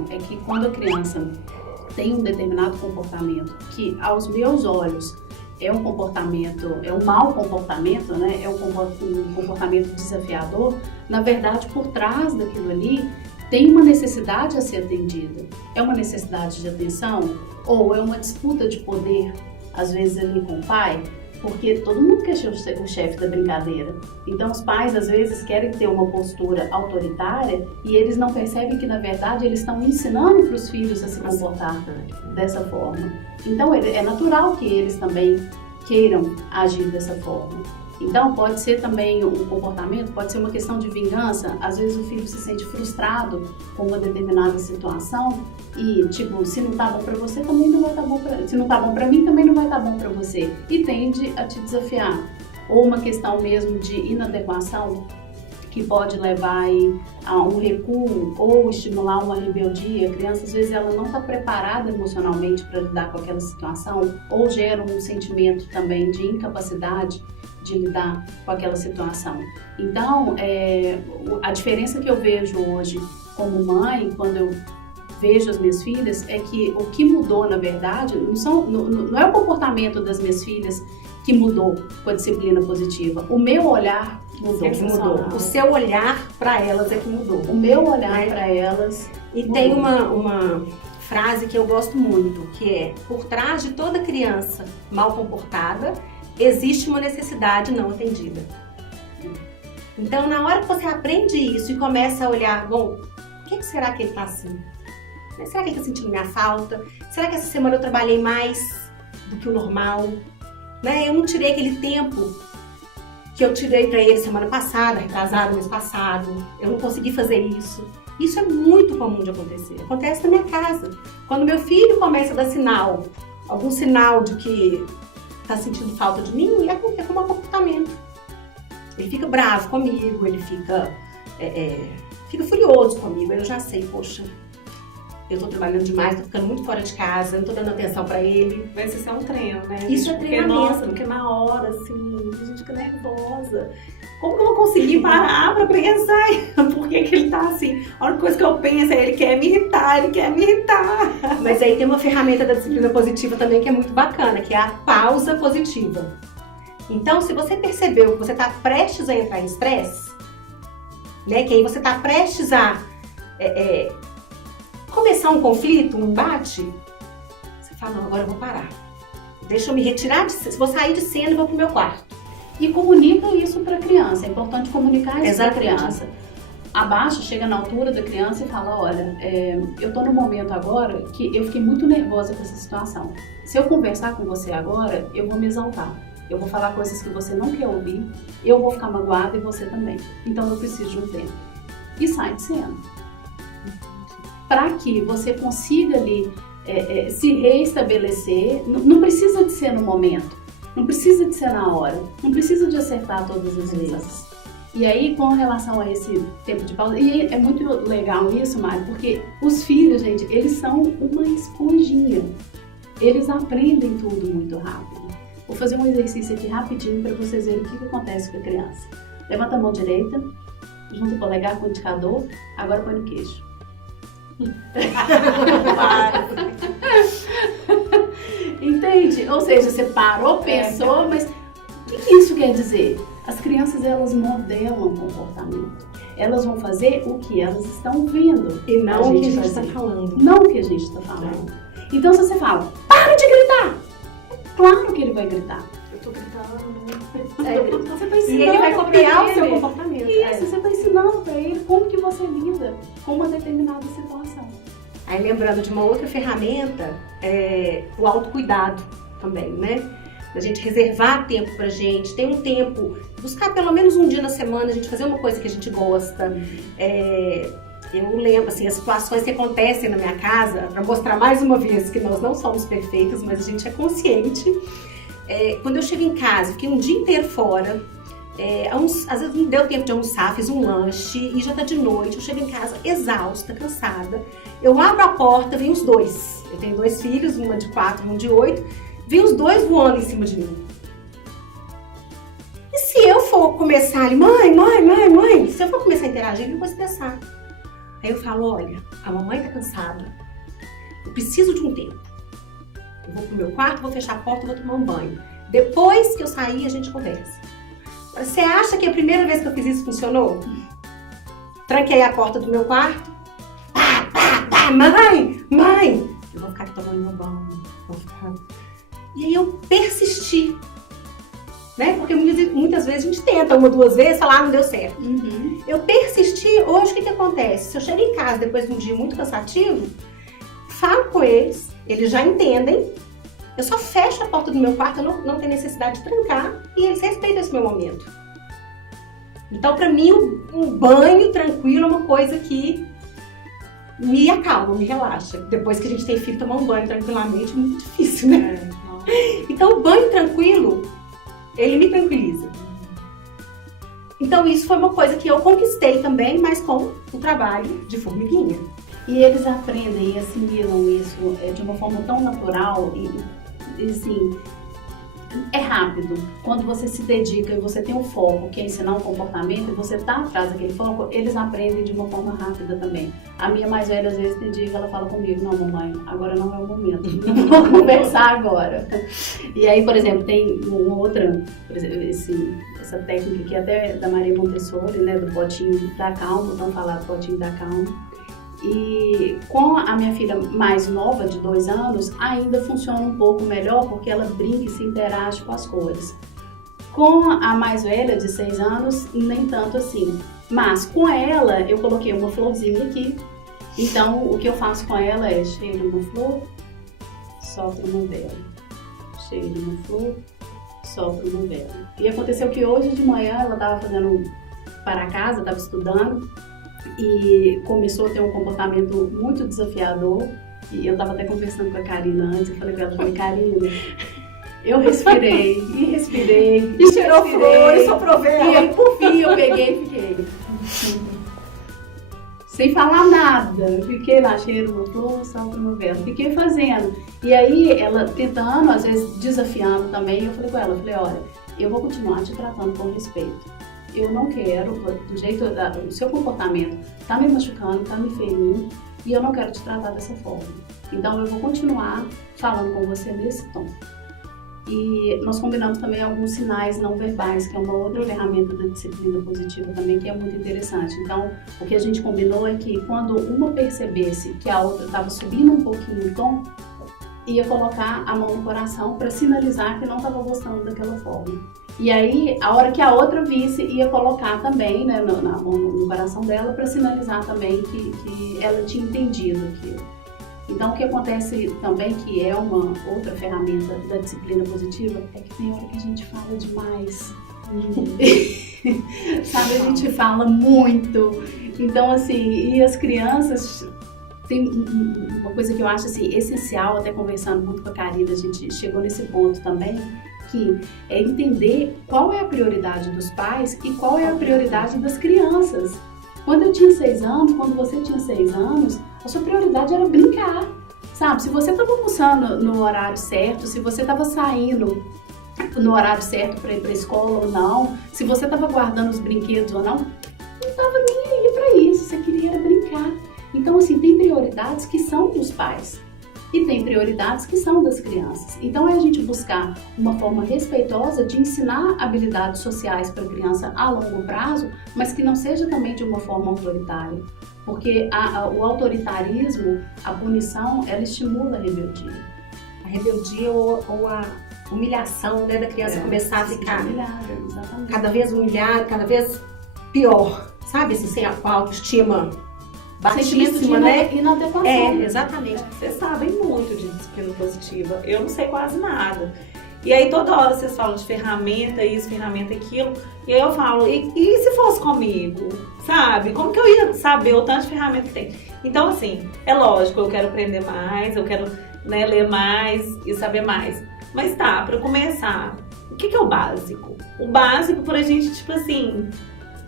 questão é que quando a criança tem um determinado comportamento que, aos meus olhos, é um comportamento, é um mau comportamento, né? É um comportamento desafiador, na verdade, por trás daquilo ali, tem uma necessidade a ser atendida. É uma necessidade de atenção ou é uma disputa de poder, às vezes ali com o pai, porque todo mundo quer ser o chefe da brincadeira. Então os pais às vezes querem ter uma postura autoritária e eles não percebem que na verdade eles estão ensinando para os filhos a se comportar dessa forma. Então é natural que eles também queiram agir dessa forma. Então pode ser também um comportamento, pode ser uma questão de vingança. Às vezes o filho se sente frustrado com uma determinada situação e tipo, se não tá bom pra você, também não vai estar bom pra... Se não tá bom pra mim, também não vai estar bom pra você. E tende a te desafiar. Ou uma questão mesmo de inadequação, que pode levar a um recuo ou estimular uma rebeldia. A criança, às vezes, ela não está preparada emocionalmente para lidar com aquela situação, ou gera um sentimento também de incapacidade de lidar com aquela situação. Então, a diferença que eu vejo hoje como mãe, quando eu vejo as minhas filhas, é que o que mudou, na verdade, não é o comportamento das minhas filhas que mudou com a disciplina positiva. O meu olhar mudou. É que mudou. O seu olhar para elas é que mudou. O meu olhar para elas E mudou. Tem uma frase que eu gosto muito, que é: por trás de toda criança mal comportada, existe uma necessidade não atendida. Então, na hora que você aprende isso e começa a olhar, bom, por que será que ele está assim? Será que ele está sentindo minha falta? Será que essa semana eu trabalhei mais do que o normal? Eu não tirei aquele tempo que eu tirei para ele semana passada, retrasado, mês passado. Eu não consegui fazer isso. Isso é muito comum de acontecer. Acontece na minha casa. Quando meu filho começa a dar sinal, algum sinal de que está sentindo falta de mim, é como um comportamento. Ele fica bravo comigo, ele fica furioso comigo. Eu já sei, poxa, eu tô trabalhando demais, tô ficando muito fora de casa, não tô dando atenção pra ele. Mas isso é um treino, né? Isso é treinamento. Nossa, porque na hora, assim, a gente fica nervosa. Como que eu vou conseguir parar pra pensar por que ele tá assim? A única coisa que eu penso é: ele quer me irritar. Mas aí tem uma ferramenta da disciplina positiva também que é muito bacana, que é a pausa positiva. Então, se você percebeu que você tá prestes a entrar em estresse, né, que aí você tá prestes a começar um conflito, um embate, você fala: não, agora eu vou parar. Deixa eu me retirar, vou sair de cena e vou pro meu quarto. E comunica isso para a criança. É importante comunicar isso para a Exatamente. criança. Abaixa, chega na altura da criança e fala: olha, eu tô no momento agora que eu fiquei muito nervosa com essa situação. Se eu conversar com você agora, eu vou me exaltar. Eu vou falar coisas que você não quer ouvir, eu vou ficar magoada e você também. Então eu preciso de um tempo. E sai de cena. Para que você consiga ali se reestabelecer. Não precisa de ser no momento, não precisa de ser na hora, não precisa de acertar todas as vezes. E aí, com relação a esse tempo de pausa, e é muito legal isso, Mari, porque os filhos, gente, eles são uma esponjinha. Eles aprendem tudo muito rápido. Vou fazer um exercício aqui rapidinho para vocês verem o que acontece com a criança. Levanta a mão direita, junta o polegar com o indicador, agora põe no queixo. Entende? Ou seja, você parou, pensou, mas o que isso quer dizer? As crianças, elas modelam comportamento. Elas vão fazer o que elas estão vendo. E não o que a gente está falando. Não o que a gente está falando. Então, se você fala: para de gritar! Claro que ele vai gritar. Eu tô gritando. Você tá ensinando. E ele vai copiar pra o seu ele. comportamento. Isso, você está ensinando para ele como que você lida com uma determinada situação. Aí, lembrando de uma outra ferramenta, o autocuidado também, né? A gente reservar tempo pra gente, ter um tempo, buscar pelo menos um dia na semana, a gente fazer uma coisa que a gente gosta. Eu lembro, assim, as situações que acontecem na minha casa, para mostrar mais uma vez que nós não somos perfeitos, mas a gente é consciente. Quando eu chego em casa, fiquei um dia inteiro fora, às vezes não deu tempo de almoçar, fiz um lanche e já tá de noite, eu chego em casa exausta, cansada, eu abro a porta, vem os dois. Eu tenho 2 filhos, uma de 4 e um de 8, vem os dois voando em cima de mim. E se eu for começar ali, mãe, se eu for começar a interagir, eu vou estressar. Aí eu falo, olha, a mamãe tá cansada, eu preciso de um tempo. Eu vou pro meu quarto, vou fechar a porta, vou tomar um banho. Depois que eu sair, a gente conversa. Você acha que a primeira vez que eu fiz isso funcionou? Tranquei a porta do meu quarto. Mãe! Eu vou ficar aqui tomando meu banho. E aí eu persisti. Né? Porque muitas vezes a gente tenta uma, duas vezes, falar, não deu certo. Uhum. Eu persisti, hoje o que acontece? Se eu chego em casa depois de um dia muito cansativo, falo com eles já entendem, eu só fecho a porta do meu quarto, eu não tenho necessidade de trancar e eles respeitam esse meu momento. Então, pra mim, um banho tranquilo é uma coisa que me acalma, me relaxa. Depois que a gente tem filho, tomar um banho tranquilamente é muito difícil, né? Então, o banho tranquilo, ele me tranquiliza. Então, isso foi uma coisa que eu conquistei também, mas com o trabalho de formiguinha. E eles aprendem e assimilam isso de uma forma tão natural e assim, é rápido. Quando você se dedica e você tem um foco, que é ensinar um comportamento, e você tá atrás daquele foco, eles aprendem de uma forma rápida também. A minha mais velha, às vezes, tem dia que ela fala comigo, não, mamãe, agora não é o momento, não vou conversar agora. E aí, por exemplo, tem uma outra, por exemplo, essa técnica aqui até da Maria Montessori, né, do potinho da calma, vamos falar do potinho da calma. E com a minha filha mais nova, de 2 anos, ainda funciona um pouco melhor porque ela brinca e se interage com as cores. Com a mais velha, de 6 anos, nem tanto assim. Mas com ela, eu coloquei uma florzinha aqui. Então, o que eu faço com ela é cheiro uma flor, solta uma vela. Cheiro uma flor, solta uma vela. E aconteceu que hoje de manhã ela estava fazendo para casa, estava estudando. E começou a ter um comportamento muito desafiador. E eu estava até conversando com a Karina antes. Eu falei com ela, Karina, eu respirei. E cheirou flor, e soprou vela. E aí, por fim, eu peguei e fiquei sem falar nada. Fiquei lá, cheiro uma flor, solta uma vela. Fiquei fazendo. E aí, ela tentando, às vezes desafiando também. Eu falei com ela, olha, eu vou continuar te tratando com respeito. Eu não quero, do jeito, o seu comportamento tá me machucando, tá me ferindo e eu não quero te tratar dessa forma. Então eu vou continuar falando com você nesse tom. E nós combinamos também alguns sinais não verbais, que é uma outra ferramenta da disciplina positiva também, que é muito interessante. Então, o que a gente combinou é que quando uma percebesse que a outra estava subindo um pouquinho o tom, ia colocar a mão no coração para sinalizar que não estava gostando daquela forma. E aí, a hora que a outra visse, ia colocar também, né, na mão no coração dela para sinalizar também que ela tinha entendido aquilo. Então, o que acontece também, que é uma outra ferramenta da disciplina positiva, é que tem hora que a gente fala demais. Sabe, a gente fala muito. Então, assim, e as crianças... Tem uma coisa que eu acho assim, essencial, até conversando muito com a Karina, a gente chegou nesse ponto também, que é entender qual é a prioridade dos pais e qual é a prioridade das crianças. Quando eu tinha 6 anos, quando você tinha 6 anos, a sua prioridade era brincar, sabe? Se você estava almoçando no horário certo, se você estava saindo no horário certo para ir para a escola ou não, se você estava guardando os brinquedos ou não estava nem aí para isso, você queria brincar. Então, assim, tem prioridades que são dos pais e tem prioridades que são das crianças. Então, é a gente buscar uma forma respeitosa de ensinar habilidades sociais para a criança a longo prazo, mas que não seja também de uma forma autoritária. Porque o autoritarismo, a punição, ela estimula a rebeldia. A rebeldia ou a humilhação, né, da criança começar a ficar cada vez humilhada, cada vez pior, sabe? Assim, sem a autoestima baixíssima, né? Inadequação. Exatamente. Vocês sabem muito de disciplina positiva. Eu não sei quase nada. E aí toda hora vocês falam de ferramenta, isso, ferramenta, aquilo. E aí eu falo, e se fosse comigo? Sabe? Como que eu ia saber o tanto de ferramenta que tem? Então, assim, é lógico, eu quero aprender mais, eu quero, né, ler mais e saber mais. Mas tá, pra começar, o que é o básico? O básico pra gente, tipo assim...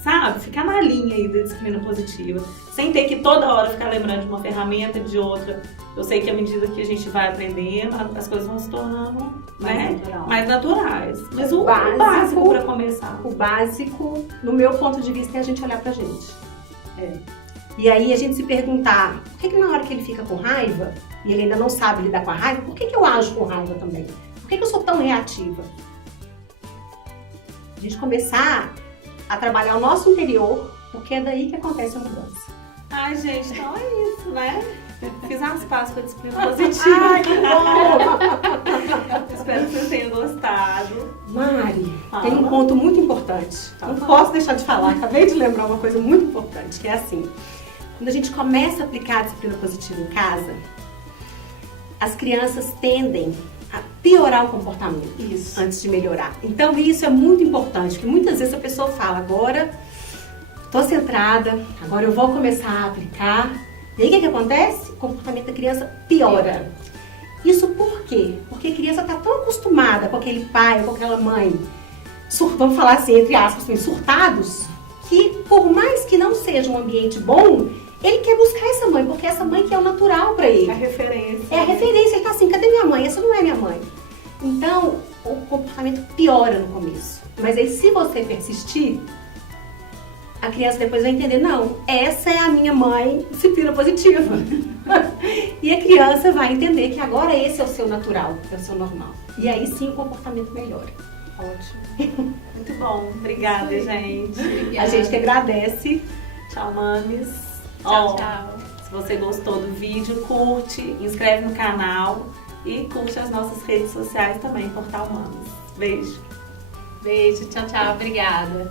Sabe? Ficar na linha aí da disciplina positiva, sem ter que toda hora ficar lembrando de uma ferramenta, de outra. Eu sei que à medida que a gente vai aprendendo, as coisas vão se tornando mais naturais. Mas o básico para começar. O básico, no meu ponto de vista, é a gente olhar pra gente. E aí a gente se perguntar, por que na hora que ele fica com raiva, e ele ainda não sabe lidar com a raiva, por que eu ajo com raiva também? Por que eu sou tão reativa? A gente começar a trabalhar o nosso interior, porque é daí que acontece a mudança. Ai, gente, então é isso, né? Fiz as pazes com a disciplina positiva. Ai, que bom! Espero que vocês tenham gostado. Mari, Fala. tem um ponto muito importante. Não posso deixar de falar. Acabei de lembrar uma coisa muito importante, que é assim. Quando a gente começa a aplicar a disciplina positiva em casa, as crianças tendem a piorar o comportamento antes de melhorar. Então isso é muito importante, porque muitas vezes a pessoa fala, agora estou centrada, agora eu vou começar a aplicar. E aí o que acontece? O comportamento da criança piora. Isso por quê? Porque a criança está tão acostumada com aquele pai, com aquela mãe, vamos falar assim, entre aspas, surtados, que por mais que não seja um ambiente bom, ele quer buscar essa mãe, porque essa mãe que é o natural para ele. É a referência. É a referência, ele tá assim, cadê minha mãe? Essa não é minha mãe. Então, o comportamento piora no começo. Mas aí, se você persistir, a criança depois vai entender, não, essa é a minha mãe, disciplina positiva. E a criança vai entender que agora esse é o seu natural, é o seu normal. E aí sim o comportamento melhora. Ótimo. Muito bom. Obrigada, gente. A gente que agradece. Tchau, mames. Tchau, tchau. Se você gostou do vídeo, curte, inscreve no canal e curte as nossas redes sociais também, Portal Mames. Beijo. Beijo, tchau, tchau. Obrigada.